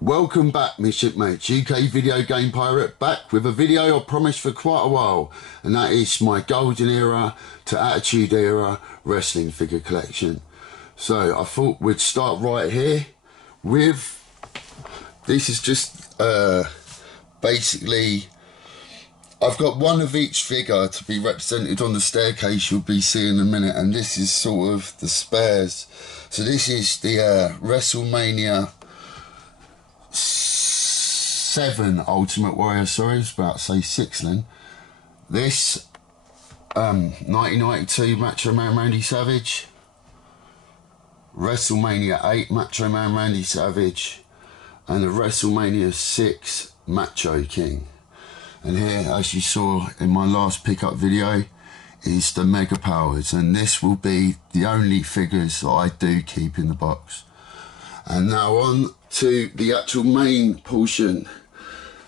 Welcome back, my shipmates. UK Video Game Pirate back with a video I promised for quite a while, and that is my Golden Era to Attitude Era wrestling figure collection. So I thought we'd start right here with, this is just basically, I've got one of each figure to be represented on the staircase you'll be seeing in a minute, and this is sort of the spares. So this is the WrestleMania 7 Ultimate Warrior, sorry, I was about to say 6 then. This 1992 Macho Man Randy Savage, WrestleMania 8 Macho Man Randy Savage, and the WrestleMania 6 Macho King. And here, as you saw in my last pickup video, is the Mega Powers, and this will be the only figures that I do keep in the box. And now on to the actual main portion,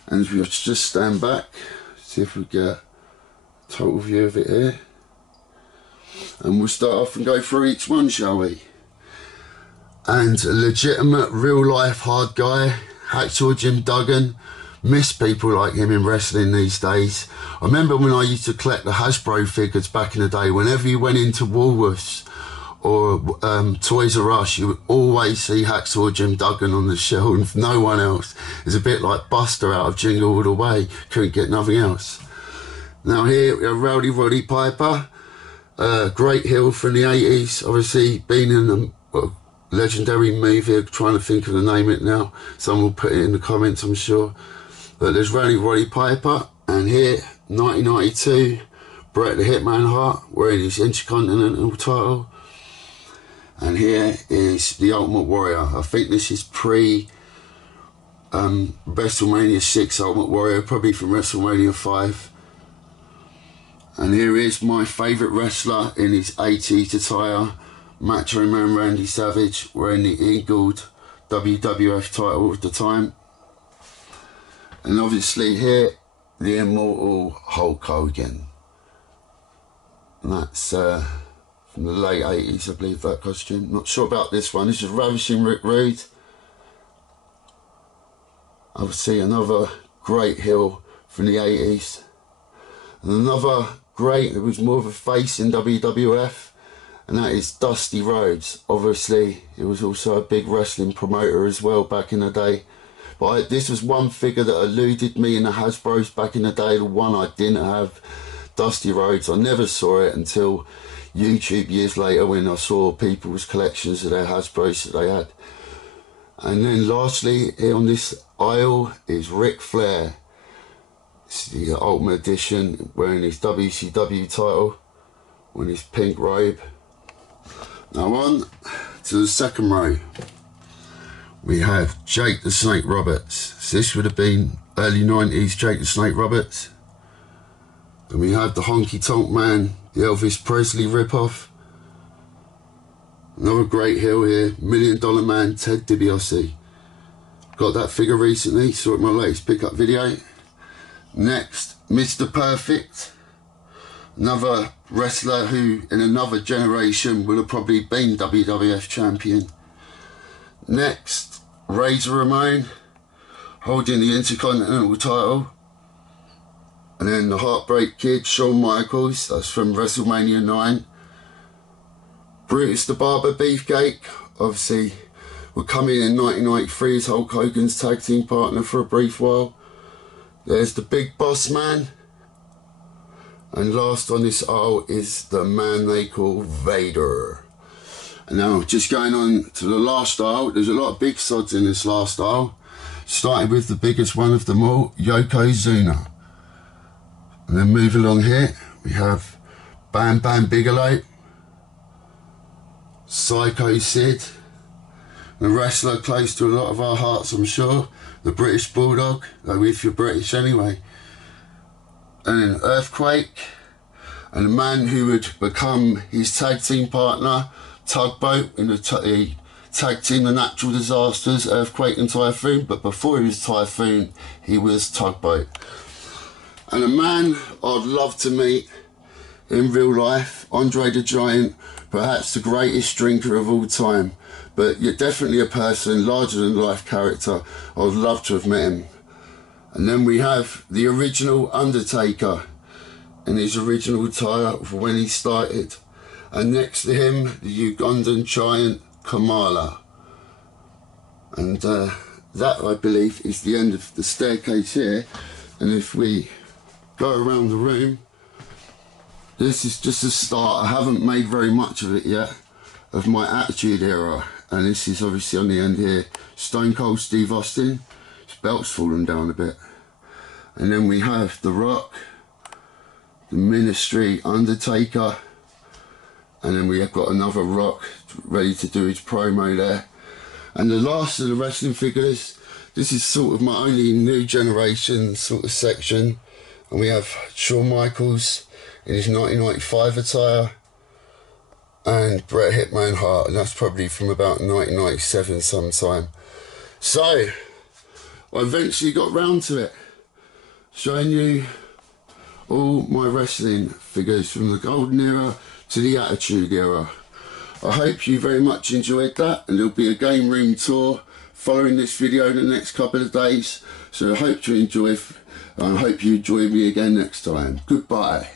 and if we just stand back, see if we get a total view of it here, and we'll start off and go through each one, shall we? And a legitimate real life hard guy, Hacksaw Jim Duggan. Miss people like him in wrestling these days. I remember when I used to collect the Hasbro figures back in the day, whenever you went into Woolworths or Toys R Us, you would always see Hacksaw Jim Duggan on the shelf, no one else. It's a bit like Buster out of Jingle All the Way, couldn't get nothing else. Now here we have Rowdy Roddy Piper, great heel from the 80s, obviously been in the legendary movie, I'm trying to think of the name of it now, someone will put it in the comments I'm sure. But there's Rowdy Roddy Piper, and here 1992 Bret the Hitman Hart wearing his Intercontinental title. And here is the Ultimate Warrior. I think this is pre WrestleMania 6 Ultimate Warrior, probably from WrestleMania 5. And here is my favourite wrestler in his 80s attire, Macho Man Randy Savage, wearing the England WWF title at the time. And obviously here, the immortal Hulk Hogan. And that's from the late 80s, I believe, that costume. Not sure about this one. This is Ravishing Rick Rude. Obviously another great heel from the 80s. And another great, it was more of a face in WWF, and that is Dusty Rhodes. Obviously, he was also a big wrestling promoter as well back in the day. But this was one figure that eluded me in the Hasbros back in the day, the one I didn't have, Dusty Rhodes. I never saw it until YouTube years later when I saw people's collections of their Hasbros that they had. And then lastly, here on this aisle is Ric Flair. It's the Ultimate Edition, wearing his WCW title, wearing his pink robe. Now on to the second row. We have Jake the Snake Roberts. So this would have been early 90s Jake the Snake Roberts. Then we have the Honky Tonk Man, the Elvis Presley ripoff. Another great heel here, $1 Million Man Ted DiBiase. Got that figure recently, saw it in my latest pickup video. Next, Mr. Perfect. Another wrestler who in another generation would have probably been WWF champion. Next, Razor Ramon, holding the Intercontinental title. And then the Heartbreak Kid, Shawn Michaels, that's from WrestleMania 9. Brutus the Barber Beefcake, obviously, would come in 1993 as Hulk Hogan's tag team partner for a brief while. There's the Big Boss Man. And last on this aisle is the man they call Vader. And now, just going on to the last aisle, there's a lot of big sods in this last aisle. Starting with the biggest one of them all, Yokozuna. And then move along here, we have Bam Bam Bigelow, Psycho Sid, and a wrestler close to a lot of our hearts, I'm sure, the British Bulldog, though if you're British anyway. And then Earthquake, and the man who would become his tag team partner, Tugboat, in the tag team The Natural Disasters, Earthquake and Typhoon, but before he was Typhoon, he was Tugboat. And a man I'd love to meet in real life, Andre the Giant, perhaps the greatest drinker of all time, but you're definitely a person, larger than life character. I would love to have met him. And then we have the original Undertaker in his original attire of when he started. And next to him, the Ugandan giant Kamala. And that, I believe, is the end of the staircase here. And if we go around the room, this is just a start. I haven't made very much of it yet, of my Attitude Era. And this is obviously on the end here, Stone Cold Steve Austin. His belt's fallen down a bit. And then we have The Rock, the Ministry, Undertaker, and then we have got another Rock ready to do his promo there. And the last of the wrestling figures, this is sort of my only new generation sort of section. And we have Shawn Michaels in his 1995 attire, and Bret Hitman Hart, and that's probably from about 1997 sometime. So I eventually got round to it, showing you all my wrestling figures from the Golden Era to the Attitude Era. I hope you very much enjoyed that, and there'll be a game room tour following this video in the next couple of days. So I hope you enjoy, and I hope you join me again next time. Goodbye.